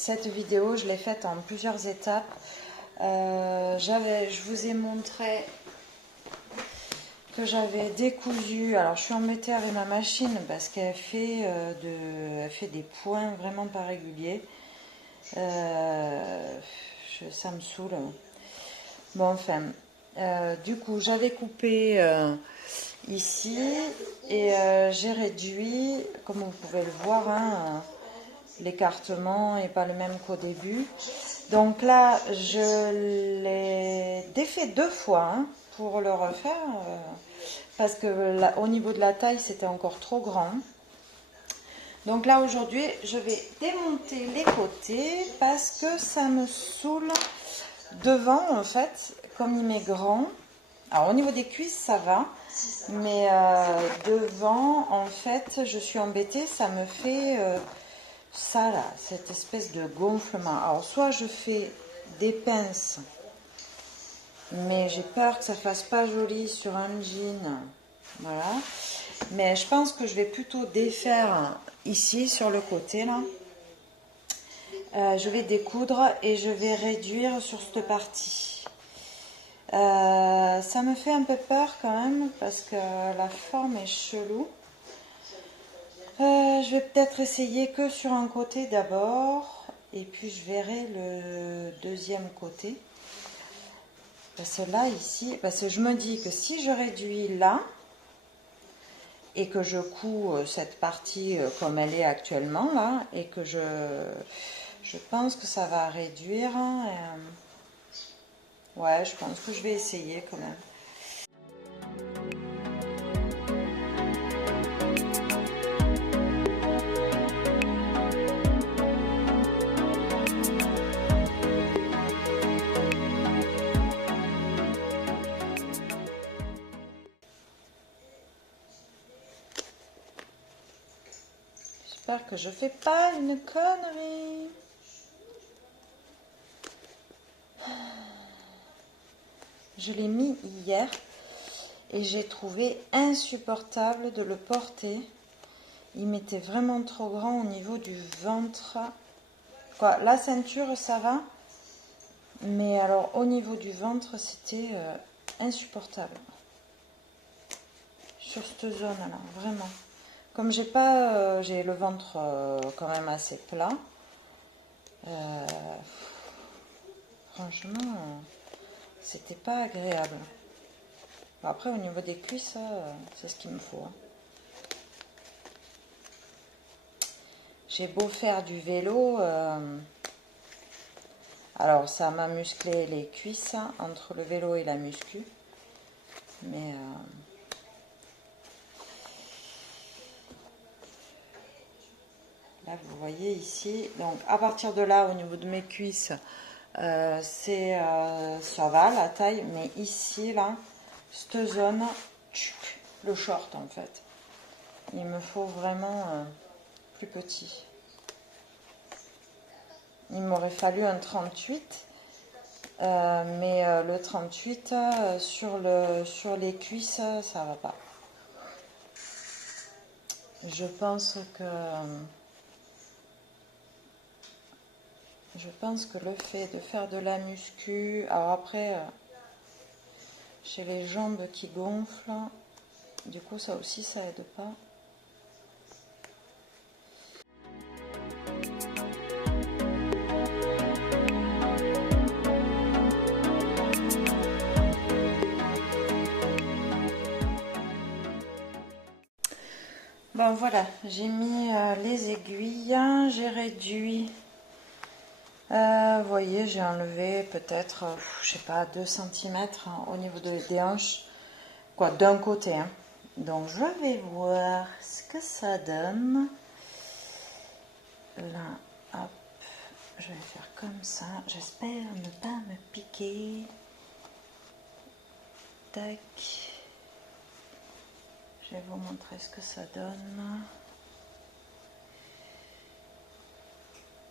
cette vidéo, je l'ai faite en plusieurs étapes. Je vous ai montré que j'avais décousu. Alors je suis embêtée avec ma machine parce qu'elle fait, elle fait des points vraiment pas réguliers. Ça me saoule. Bon, enfin, du coup, j'avais coupé ici et j'ai réduit, comme vous pouvez le voir, hein, l'écartement n'est pas le même qu'au début. Donc là, je l'ai défait 2 fois hein, pour le refaire parce que là, au niveau de la taille, c'était encore trop grand. Donc là, aujourd'hui, je vais démonter les côtés parce que ça me saoule devant, en fait, comme il m'est grand. Alors, au niveau des cuisses, ça va. Mais devant, en fait, je suis embêtée. Ça me fait ça, là, cette espèce de gonflement. Alors, soit je fais des pinces, mais j'ai peur que ça fasse pas joli sur un jean. Voilà. Mais je pense que je vais plutôt défaire ici, sur le côté, là. Je vais découdre et je vais réduire sur cette partie. Ça me fait un peu peur quand même parce que la forme est chelou. Je vais peut-être essayer que sur un côté d'abord et puis je verrai le deuxième côté. Parce que là, ici, parce que je me dis que si je réduis là et que je couds cette partie comme elle est actuellement là et que je pense que ça va réduire. Ouais, je pense que je vais essayer quand même. J'espère que je fais pas une connerie. Je l'ai mis hier et j'ai trouvé insupportable de le porter. Il m'était vraiment trop grand au niveau du ventre. Quoi, la ceinture ça va, mais alors au niveau du ventre c'était insupportable. Sur cette zone là, vraiment. Comme j'ai pas, j'ai le ventre quand même assez plat. Franchement, c'était pas agréable. Bon, après, au niveau des cuisses, c'est ce qu'il me faut. Hein. J'ai beau faire du vélo, alors ça m'a musclé les cuisses hein, entre le vélo et la muscu. Mais là, vous voyez ici, donc à partir de là, au niveau de mes cuisses, ça va la taille, mais ici, là, cette zone, le short en fait. Il me faut vraiment plus petit. Il m'aurait fallu un 38, mais le 38 sur les cuisses, ça va pas. Je pense que le fait de faire de la muscu, alors après, j'ai les jambes qui gonflent, du coup ça aussi ça aide pas. Bon voilà, j'ai mis les aiguilles, j'ai réduit, vous voyez j'ai enlevé peut-être, je sais pas, 2 cm hein, au niveau des hanches, quoi, d'un côté. Hein. Donc je vais voir ce que ça donne. Là, hop, je vais faire comme ça, j'espère ne pas me piquer. Tac. Je vais vous montrer ce que ça donne.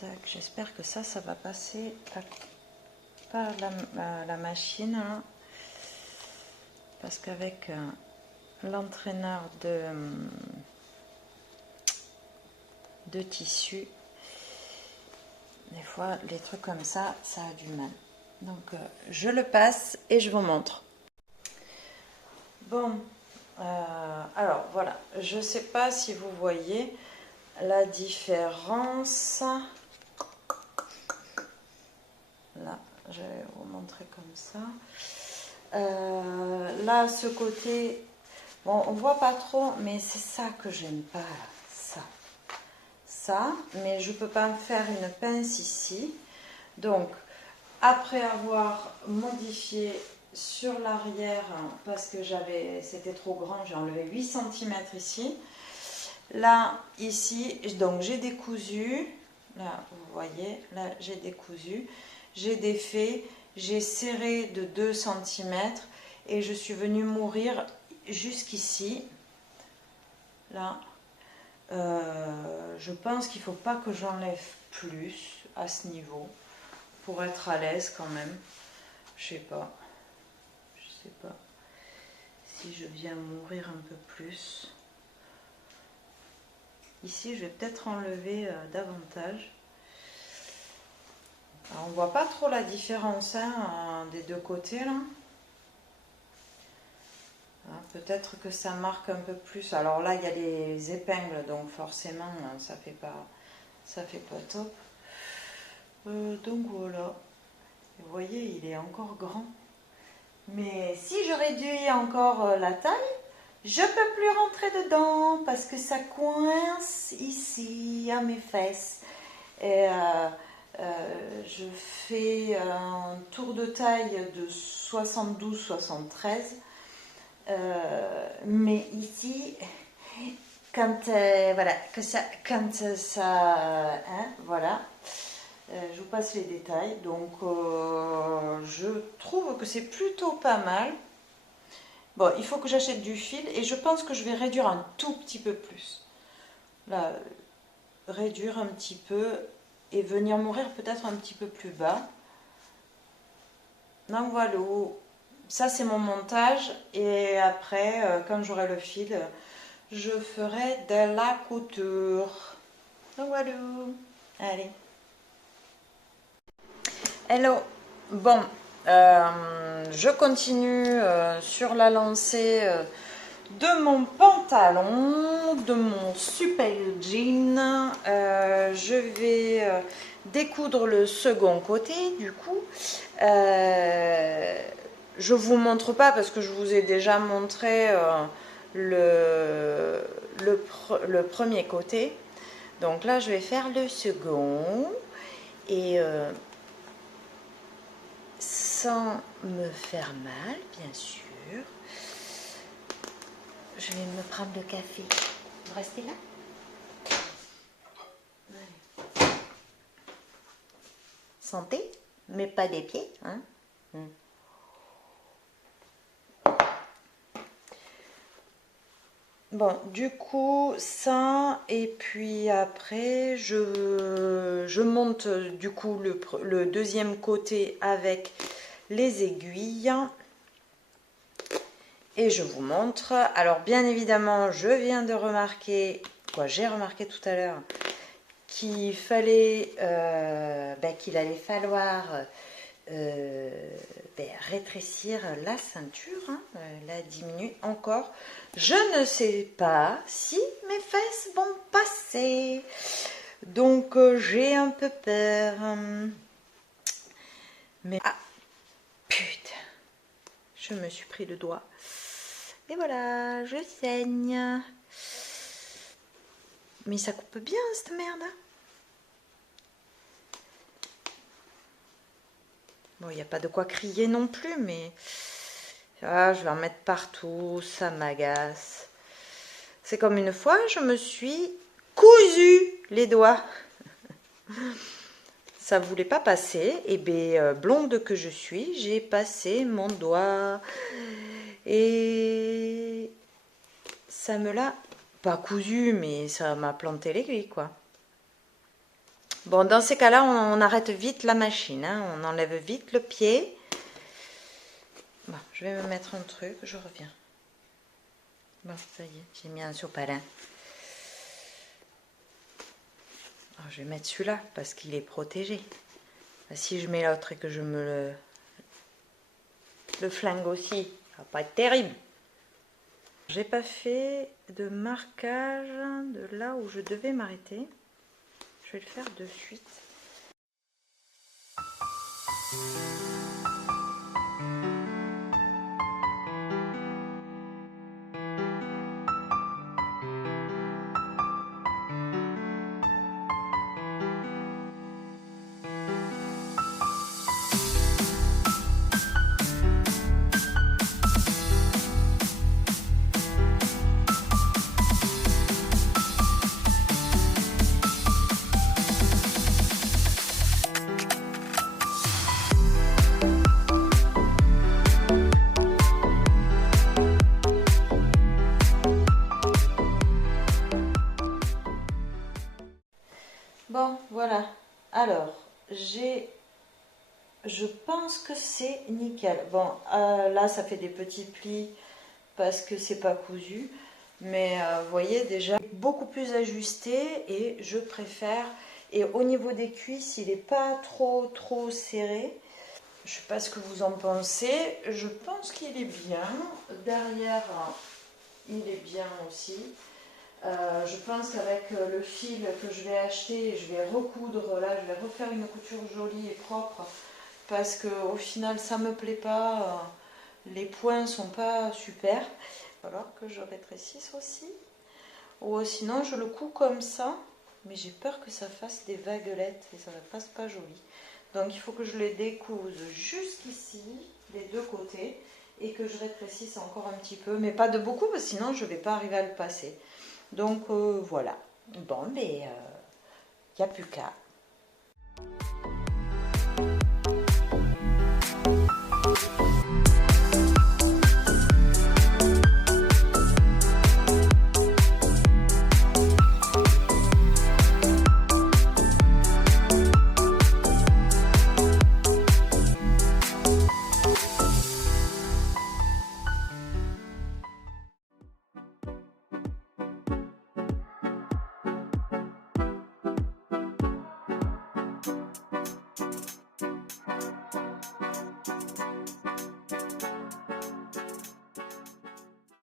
Tac, j'espère que ça va passer par la machine. Hein, parce qu'avec l'entraîneur de tissu, Des fois, les trucs comme ça a du mal. Donc, je le passe et je vous montre. Bon, alors voilà, je ne sais pas si vous voyez la différence. Là, je vais vous montrer comme ça. Là, ce côté, bon, on voit pas trop, mais c'est ça que j'aime pas, ça, mais je peux pas me faire une pince ici. Donc, après avoir modifié sur l'arrière, parce que c'était trop grand, j'ai enlevé 8 cm ici. Là, ici, donc j'ai décousu. Là, vous voyez, là, j'ai décousu. J'ai défait, j'ai serré de 2 cm et je suis venue mourir jusqu'ici. Là, je pense qu'il ne faut pas que j'enlève plus à ce niveau pour être à l'aise quand même. Je sais pas si je viens mourir un peu plus. Ici, je vais peut-être enlever davantage. Alors, on voit pas trop la différence des deux côtés là. Peut-être que ça marque un peu plus. Alors là, il y a les épingles, donc forcément, ça fait pas top. Donc voilà. Vous voyez, il est encore grand. Mais si je réduis encore la taille, je peux plus rentrer dedans parce que ça coince ici à mes fesses. Et je fais un tour de taille de 72-73. Mais ici, quand voilà, je vous passe les détails. Donc, je trouve que c'est plutôt pas mal. Bon, il faut que j'achète du fil et je pense que je vais réduire un tout petit peu plus. Là, réduire un petit peu et venir mourir peut-être un petit peu plus bas. Donc voilà, ça c'est mon montage et après, quand j'aurai le fil, je ferai de la couture. Donc voilà, allez. Hello, bon, je continue sur la lancée de mon pantalon, de mon super jean. Je vais découdre le second côté du coup. Je vous montre pas parce que je vous ai déjà montré le premier côté. Donc là, je vais faire le second et sans me faire mal, bien sûr. Je vais me prendre le café. Vous restez là? Allez. Santé, mais pas des pieds, hein? Bon, du coup, ça, et puis après, je monte du coup le deuxième côté avec les aiguilles. Et je vous montre. Alors, bien évidemment, je viens de remarquer, j'ai remarqué tout à l'heure, qu'il fallait, qu'il allait falloir rétrécir la ceinture, la diminuer encore. Je ne sais pas si mes fesses vont passer, donc j'ai un peu peur. Mais ah putain, je me suis pris le doigt et voilà, je saigne. Mais ça coupe bien cette merde. Bon, il n'y a pas de quoi crier non plus, mais je vais en mettre partout, ça m'agace. C'est comme une fois, je me suis cousu les doigts. Ça ne voulait pas passer, et bien, blonde que je suis, j'ai passé mon doigt. Et ça me l'a pas cousu, mais ça m'a planté l'aiguille, quoi. Bon, dans ces cas-là, on arrête vite la machine, on enlève vite le pied. Bon, je vais me mettre un truc, je reviens. Bon, ça y est, j'ai mis un sopalin. Alors, je vais mettre celui-là parce qu'il est protégé. Si je mets l'autre et que je me le flingue aussi, ça va pas être terrible. J'ai pas fait de marquage de là où je devais m'arrêter. Je vais le faire de suite. Bon, voilà. Alors, je pense que c'est nickel. Bon, là, ça fait des petits plis parce que c'est pas cousu. Mais vous voyez déjà, beaucoup plus ajusté et je préfère. Et au niveau des cuisses, il n'est pas trop serré. Je ne sais pas ce que vous en pensez. Je pense qu'il est bien. Derrière, il est bien aussi. Je pense qu'avec le fil que je vais acheter, je vais recoudre, là je vais refaire une couture jolie et propre parce qu'au final ça me plaît pas, les points sont pas super. Il va falloir que je rétrécisse aussi. Ou sinon je le couds comme ça, mais j'ai peur que ça fasse des vaguelettes et ça ne fasse pas joli. Donc il faut que je les découse jusqu'ici, les deux côtés, et que je rétrécisse encore un petit peu, mais pas de beaucoup parce que sinon je ne vais pas arriver à le passer. Donc voilà. Bon, mais il n'y a plus qu'à.